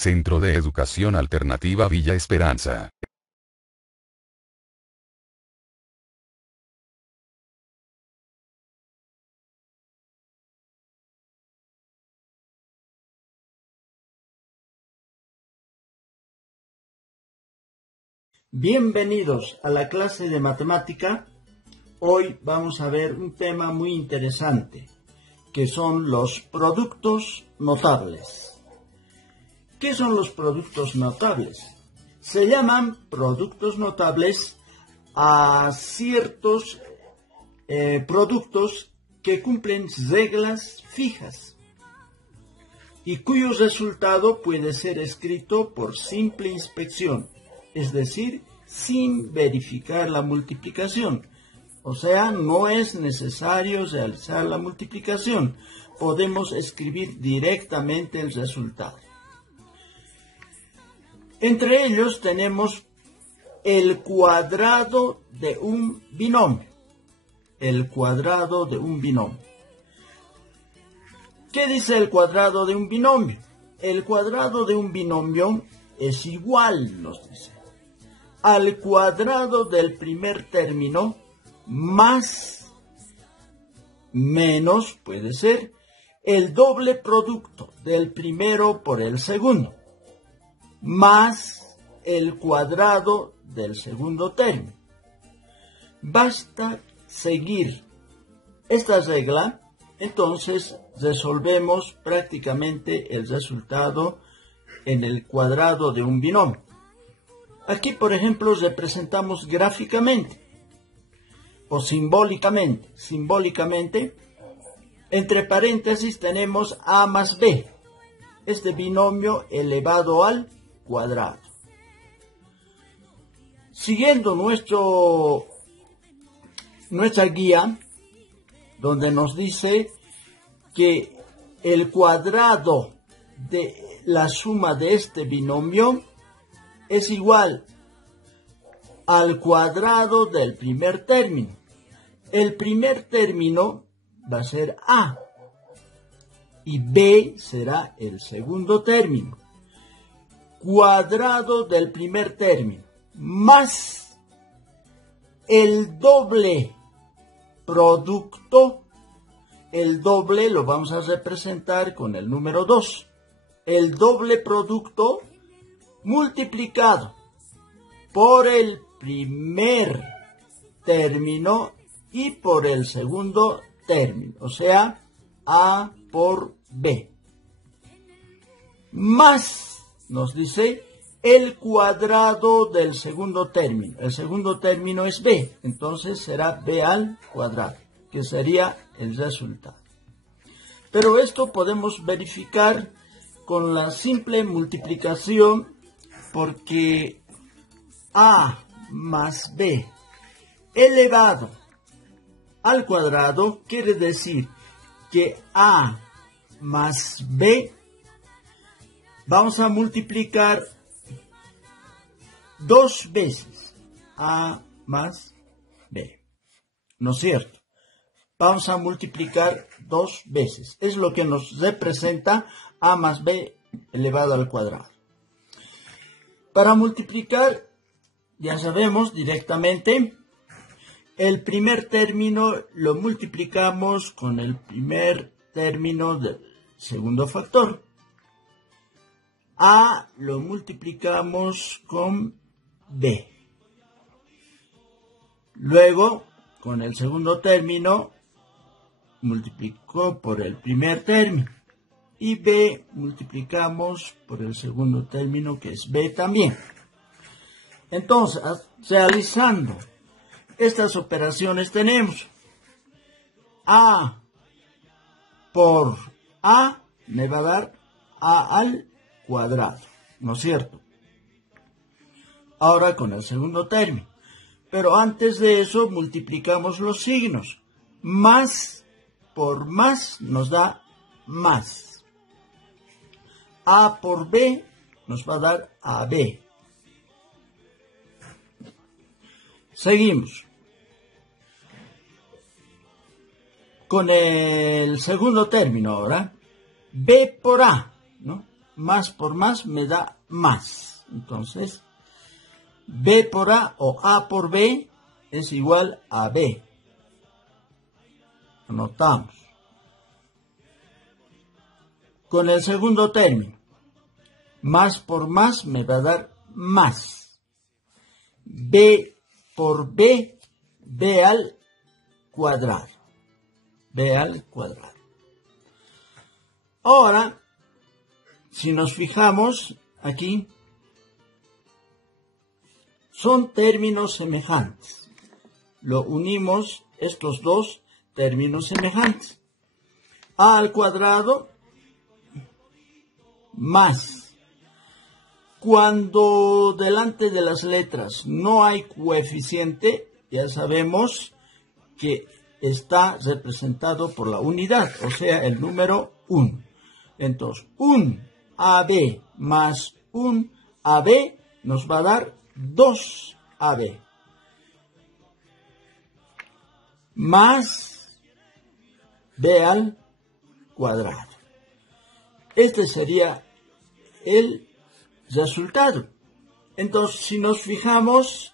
Centro de Educación Alternativa Villa Esperanza. Bienvenidos a la clase de matemática. Hoy vamos a ver un tema muy interesante, que son los productos notables. ¿Qué son los productos notables? Se llaman productos notables a ciertos productos que cumplen reglas fijas y cuyo resultado puede ser escrito por simple inspección, es decir, sin verificar la multiplicación. O sea, no es necesario realizar la multiplicación. Podemos escribir directamente el resultado. Entre ellos tenemos el cuadrado de un binomio. El cuadrado de un binomio. ¿Qué dice el cuadrado de un binomio? El cuadrado de un binomio es igual, nos dice, al cuadrado del primer término más menos, puede ser, el doble producto del primero por el segundo, más el cuadrado del segundo término. Basta seguir esta regla, entonces resolvemos prácticamente el resultado en el cuadrado de un binomio. Aquí, por ejemplo, representamos gráficamente o simbólicamente. Simbólicamente, entre paréntesis tenemos a más b, este binomio elevado al cuadrado. Siguiendo nuestra guía, donde nos dice que el cuadrado de la suma de este binomio es igual al cuadrado del primer término. El primer término va a ser a y b será el segundo término. Cuadrado del primer término más el doble producto. El doble lo vamos a representar con el número 2. El doble producto multiplicado por el primer término y por el segundo término, o sea, a por b. Más, nos dice, el cuadrado del segundo término. El segundo término es b, entonces será b al cuadrado, que sería el resultado. Pero esto podemos verificar con la simple multiplicación, porque a más b elevado al cuadrado quiere decir que a más b vamos a multiplicar dos veces a más b, ¿no es cierto? Vamos a multiplicar dos veces. Es lo que nos representa a más b elevado al cuadrado. Para multiplicar, ya sabemos directamente, el primer término lo multiplicamos con el primer término del segundo factor. A lo multiplicamos con b. Luego, con el segundo término, multiplicó por el primer término. Y b multiplicamos por el segundo término, que es b también. Entonces, realizando estas operaciones tenemos a por a me va a dar a al cuadrado, ¿no es cierto? Ahora con el segundo término. Pero antes de eso multiplicamos los signos. Más por más nos da más. A por b nos va a dar AB. Seguimos. Con el segundo término ahora. B por A, ¿no? más por más me da más. Entonces, B por A o A por B es igual a B. Anotamos. Con el segundo término, más por más me va a dar más. B por B, B al cuadrado. B al cuadrado. Ahora, si nos fijamos aquí, son términos semejantes. Lo unimos estos dos términos semejantes. A al cuadrado más. Cuando delante de las letras no hay coeficiente, ya sabemos que está representado por la unidad, o sea, el número 1. Entonces, un AB más un AB nos va a dar 2AB. Más B al cuadrado. Este sería el resultado. Entonces, si nos fijamos,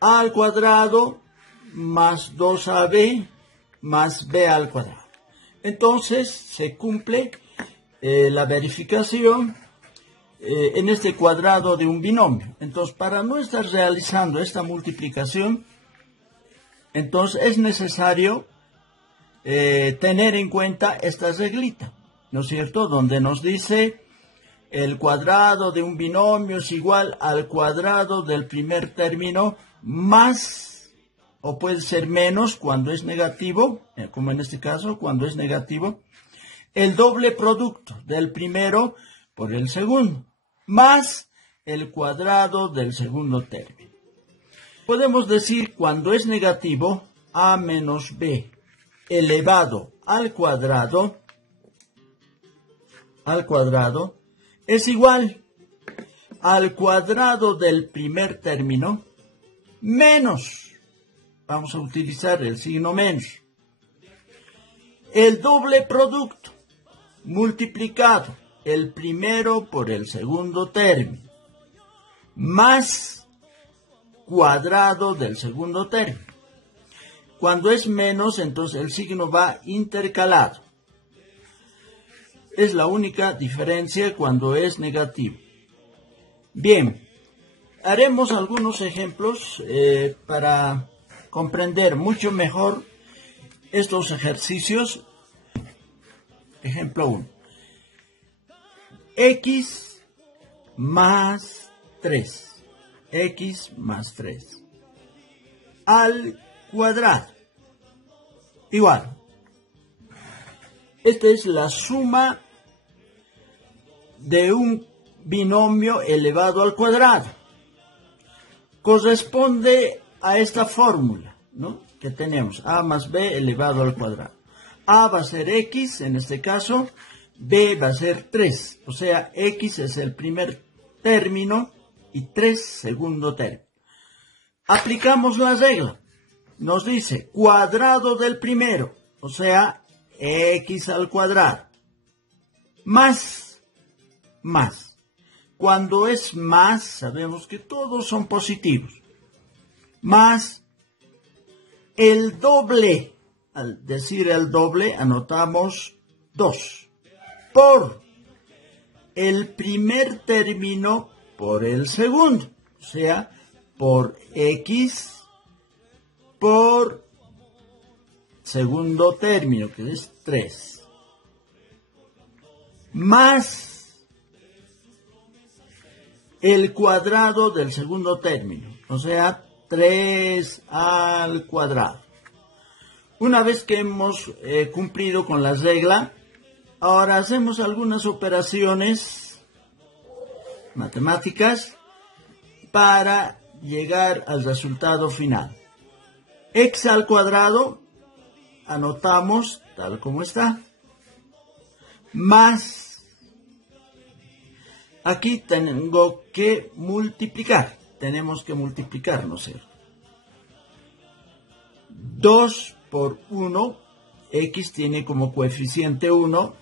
A al cuadrado más 2AB más B al cuadrado. Entonces, se cumple la verificación en este cuadrado de un binomio. Entonces, para no estar realizando esta multiplicación, entonces es necesario tener en cuenta esta reglita, ¿no es cierto? Donde nos dice el cuadrado de un binomio es igual al cuadrado del primer término más, o puede ser menos cuando es negativo, como en este caso, cuando es negativo, el doble producto del primero por el segundo, más el cuadrado del segundo término. Podemos decir cuando es negativo, A menos B elevado al cuadrado es igual al cuadrado del primer término menos, vamos a utilizar el signo menos, el doble producto multiplicado el primero por el segundo término más cuadrado del segundo término. Cuando es menos, entonces el signo va intercalado. Es la única diferencia cuando es negativo. Bien, haremos algunos ejemplos para comprender mucho mejor estos ejercicios. Ejemplo 1. X más 3. X más 3. Al cuadrado. Igual. Esta es la suma de un binomio elevado al cuadrado. Corresponde a esta fórmula, ¿no?, que tenemos. A más B elevado al cuadrado. A va a ser X, en este caso. B va a ser 3. O sea, X es el primer término y 3 segundo término. Aplicamos la regla. Nos dice cuadrado del primero, o sea, X al cuadrado, más. Cuando es más, sabemos que todos son positivos. Más el doble. Al decir el doble, anotamos 2. Por el primer término por el segundo. O sea, por X por segundo término, que es 3. Más el cuadrado del segundo término, o sea, 3 al cuadrado. Una vez que hemos cumplido con la regla, ahora hacemos algunas operaciones matemáticas para llegar al resultado final. X al cuadrado, anotamos tal como está, más, aquí tengo que multiplicar, tenemos que multiplicar, ¿no es cierto? 2 por 1, X tiene como coeficiente 1,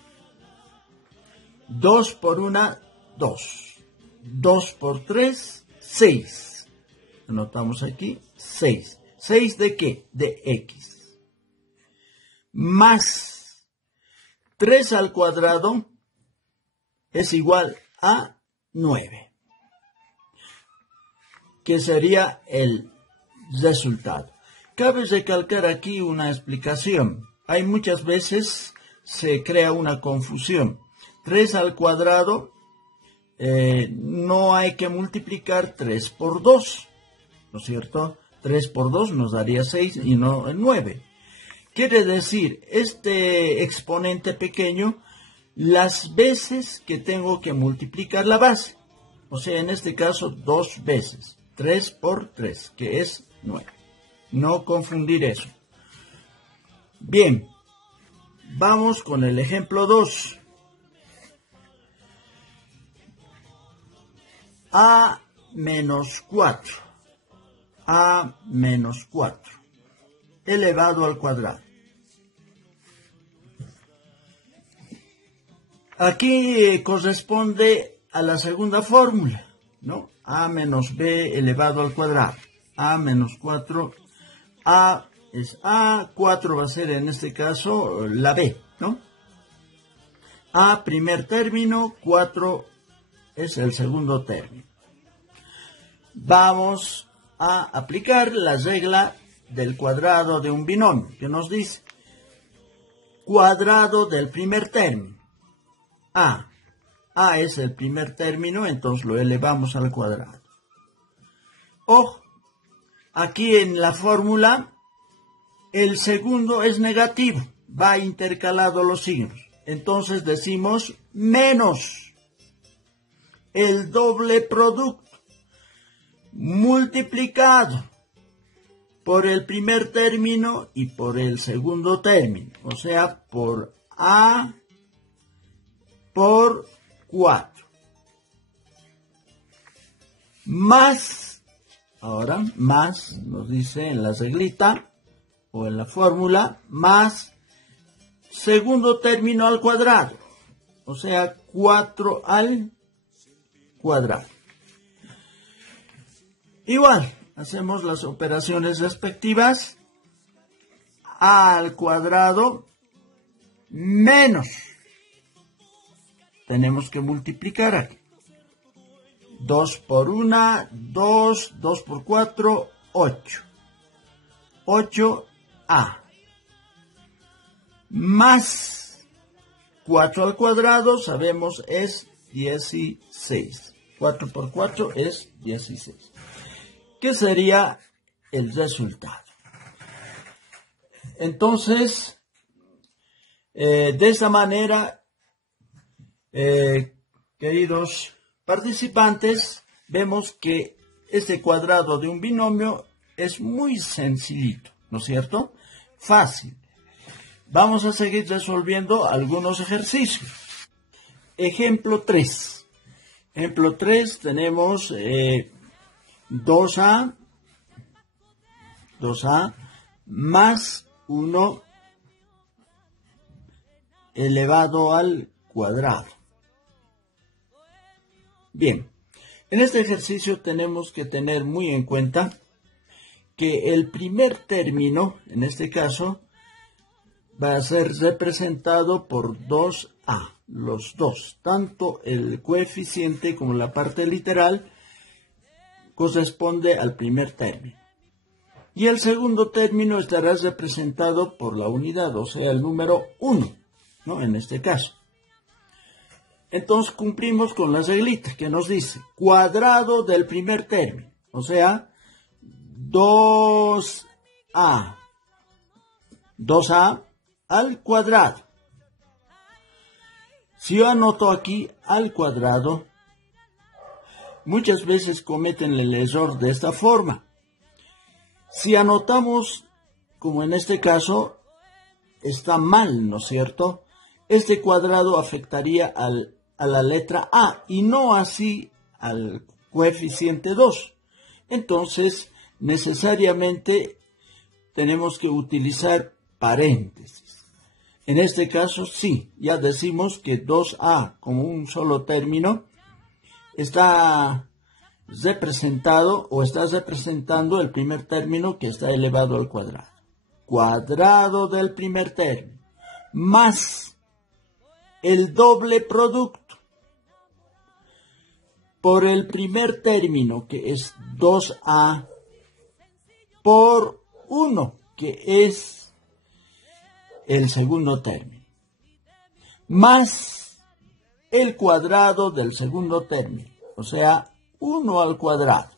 2 por 1, 2. 2 por 3, 6. Anotamos aquí, 6. ¿6 de qué? De x. Más 3 al cuadrado es igual a 9. Que sería el resultado. Cabe recalcar aquí una explicación. Hay muchas veces se crea una confusión. 3 al cuadrado no hay que multiplicar 3 por 2, ¿no es cierto? 3 por 2 nos daría 6 y no 9. Quiere decir, este exponente pequeño, las veces que tengo que multiplicar la base. O sea, en este caso, 2 veces. 3 por 3, que es 9. No confundir eso. Bien, vamos con el ejemplo 2. A menos 4. A menos 4. Elevado al cuadrado. Aquí corresponde a la segunda fórmula, ¿no? A menos B elevado al cuadrado. A menos 4. A es A, 4 va a ser en este caso la B, ¿no? A primer término, 4 es el segundo término. Vamos a aplicar la regla del cuadrado de un binomio, que nos dice cuadrado del primer término. A es el primer término, entonces lo elevamos al cuadrado. Ojo, aquí en la fórmula el segundo es negativo, va intercalado los signos. Entonces decimos menos el doble producto multiplicado por el primer término y por el segundo término. O sea, por A por 4. Más, ahora más, nos dice en la reglita o en la fórmula, más segundo término al cuadrado. O sea, 4 al cuadrado. Igual, hacemos las operaciones respectivas. A al cuadrado menos. Tenemos que multiplicar aquí. 2 por 1, 2, 2 por 4, 8. 8A. Más 4 al cuadrado, sabemos, es 16. 4 por 4 es 16. ¿Qué sería el resultado? Entonces, de esta manera, queridos participantes, vemos que este cuadrado de un binomio es muy sencillito, ¿no es cierto? Fácil. Vamos a seguir resolviendo algunos ejercicios. Ejemplo 3. Ejemplo 3 tenemos 2A más 1 elevado al cuadrado. Bien, en este ejercicio tenemos que tener muy en cuenta que el primer término, en este caso, va a ser representado por 2A, los dos, tanto el coeficiente como la parte literal corresponde al primer término. Y el segundo término estará representado por la unidad, o sea, el número 1, ¿no? En este caso. Entonces cumplimos con la reglita que nos dice cuadrado del primer término, o sea, 2A. 2A al cuadrado. Si yo anoto aquí al cuadrado, muchas veces cometen el error de esta forma. Si anotamos, como en este caso, está mal, ¿no es cierto? Este cuadrado afectaría a la letra A y no así al coeficiente 2. Entonces, necesariamente tenemos que utilizar paréntesis. En este caso sí, ya decimos que 2a como un solo término está representado o está representando el primer término que está elevado al cuadrado. Cuadrado del primer término más el doble producto por el primer término que es 2a por 1 que es el segundo término más el cuadrado del segundo término, o sea 1 al cuadrado.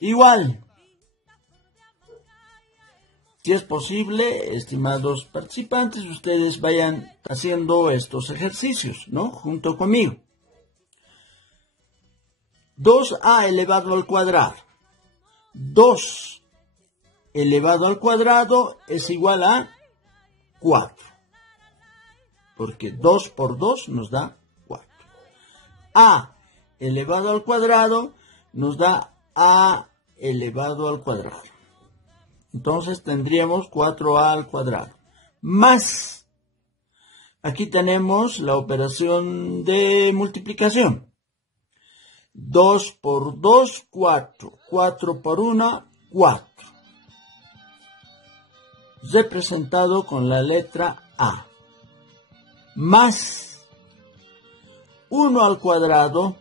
Igual, si es posible, estimados participantes, ustedes vayan haciendo estos ejercicios, ¿no? Junto conmigo. 2a elevado al cuadrado. 2 elevado al cuadrado es igual a 4. Porque 2 por 2 nos da 4. A elevado al cuadrado nos da a elevado al cuadrado. Entonces tendríamos 4a al cuadrado. Más, aquí tenemos la operación de multiplicación. 2 por 2, 4. 4 por 1, 4. Representado con la letra A. Más 1 al cuadrado,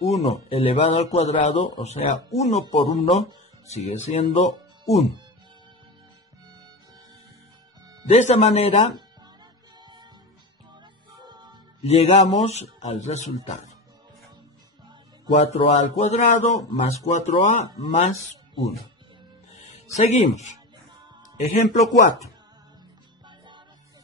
1 elevado al cuadrado, o sea, 1 por 1 sigue siendo 1. De esta manera, llegamos al resultado. 4a al cuadrado más 4a más 1. Seguimos. Ejemplo 4.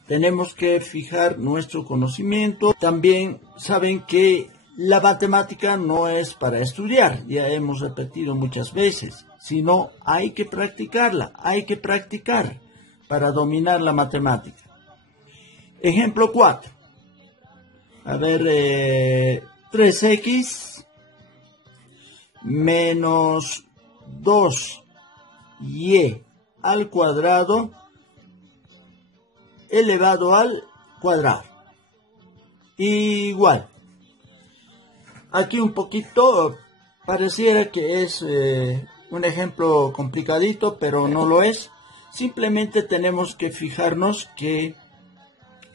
Tenemos que fijar nuestro conocimiento. También saben que la matemática no es para estudiar, ya hemos repetido muchas veces, sino hay que practicarla, hay que practicar para dominar la matemática. Ejemplo 4. A ver, 3x menos 2y al cuadrado elevado al cuadrado. Igual. Aquí un poquito pareciera que es un ejemplo complicadito, pero no lo es. Simplemente tenemos que fijarnos que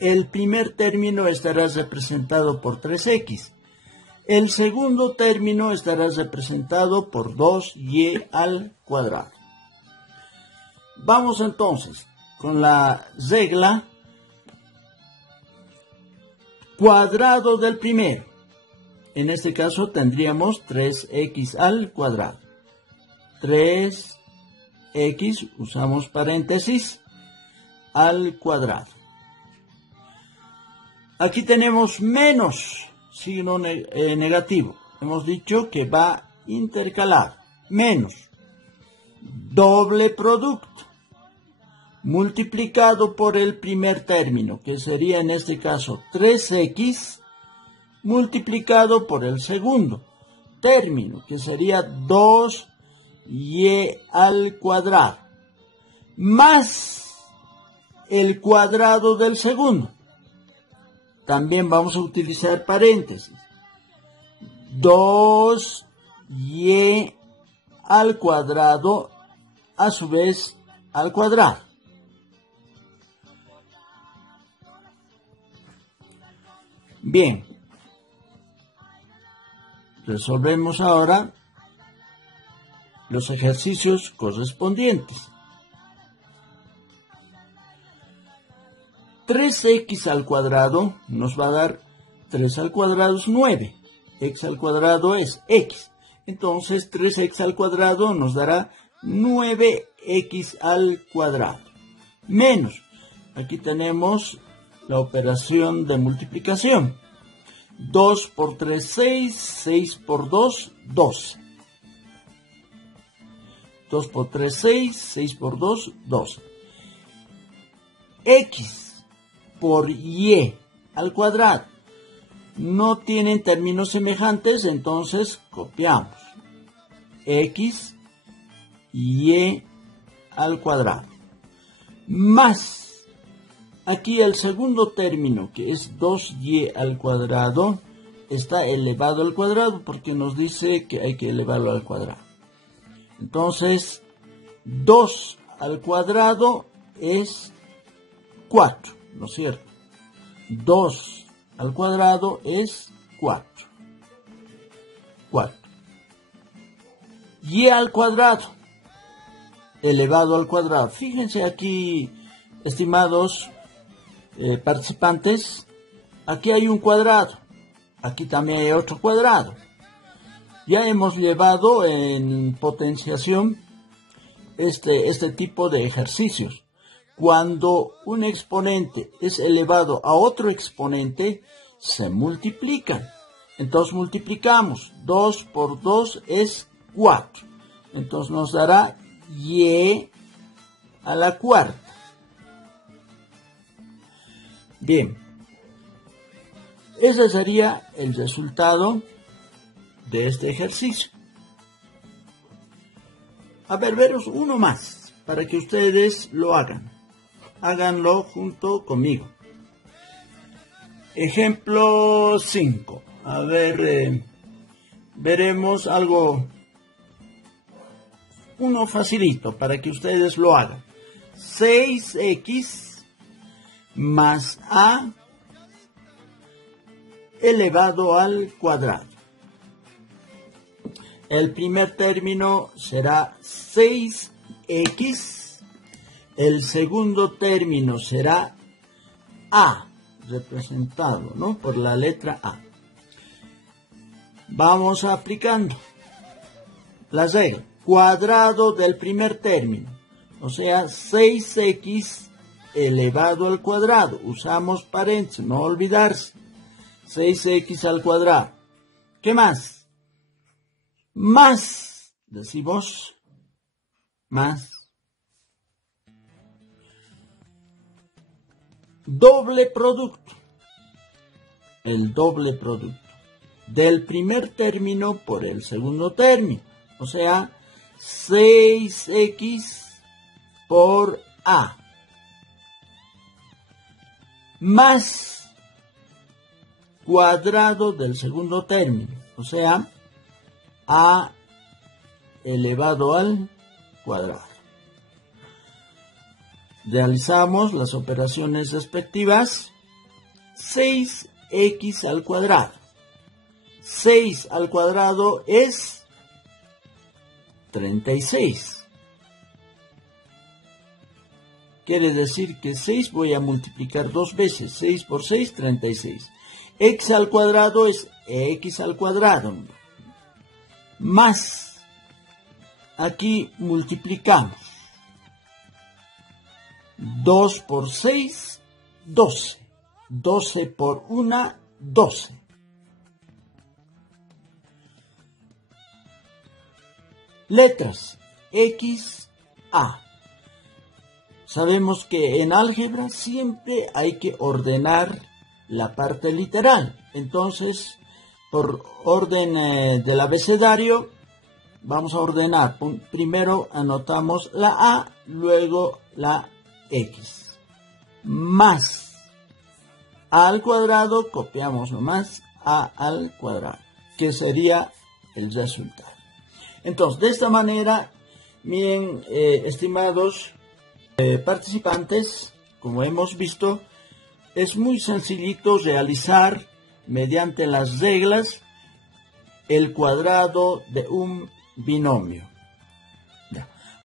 el primer término estará representado por 3x. El segundo término estará representado por 2y al cuadrado. Vamos entonces con la regla cuadrado del primero. En este caso tendríamos 3x al cuadrado. 3x, usamos paréntesis, al cuadrado. Aquí tenemos menos, signo negativo. Hemos dicho que va intercalado. Menos, doble producto, multiplicado por el primer término, que sería en este caso 3x, multiplicado por el segundo término, que sería 2y al cuadrado, más el cuadrado del segundo. También vamos a utilizar paréntesis. 2y al cuadrado, a su vez, al cuadrado. Bien. Resolvemos ahora los ejercicios correspondientes. 3x al cuadrado nos va a dar 3 al cuadrado es 9. X al cuadrado es x. Entonces 3x al cuadrado nos dará 9x al cuadrado. Menos, aquí tenemos la operación de multiplicación. 2 por 3, 6, 6 por 2, 12. 2 por 3, 6, 6 por 2, 12. X por y al cuadrado. No tienen términos semejantes, entonces copiamos. X, y al cuadrado. Más Aquí el segundo término, que es 2y al cuadrado, está elevado al cuadrado porque nos dice que hay que elevarlo al cuadrado. Entonces, 2 al cuadrado es 4, ¿no es cierto? 2 al cuadrado es 4. 4. Y al cuadrado, elevado al cuadrado. Fíjense aquí, estimados participantes, aquí hay un cuadrado, aquí también hay otro cuadrado. Ya hemos llevado en potenciación este tipo de ejercicios. Cuando un exponente es elevado a otro exponente, se multiplican. Entonces multiplicamos. 2 por 2 es 4. Entonces nos dará y a la cuarta. Bien. Ese sería el resultado de este ejercicio. A ver, veros uno más para que ustedes lo hagan. Háganlo junto conmigo. Ejemplo 5. A ver, veremos algo, uno facilito para que ustedes lo hagan. 6x más a elevado al cuadrado. El primer término será 6x. El segundo término será a, representado, ¿no?, por la letra A. Vamos aplicando la regla. Cuadrado del primer término, o sea, 6x elevado al cuadrado. Usamos paréntesis, no olvidarse. 6x al cuadrado. ¿Qué más? Más, decimos, más. Doble producto. El doble producto del primer término por el segundo término. O sea, 6x por a. Más cuadrado del segundo término. O sea, a elevado al cuadrado. Realizamos las operaciones respectivas. 6x al cuadrado. 6 al cuadrado es 36. Quiere decir que 6 voy a multiplicar dos veces. 6 por 6, 36. X al cuadrado es x al cuadrado. Más. Aquí multiplicamos. 2 por 6, 12. 12 por 1, 12. Letras. X, A. Sabemos que en álgebra siempre hay que ordenar la parte literal. Entonces, por orden del abecedario, vamos a ordenar. Primero anotamos la A, luego la X. Más A al cuadrado, copiamos nomás A al cuadrado, que sería el resultado. Entonces, de esta manera, miren, estimados participantes, como hemos visto, es muy sencillito realizar mediante las reglas el cuadrado de un binomio.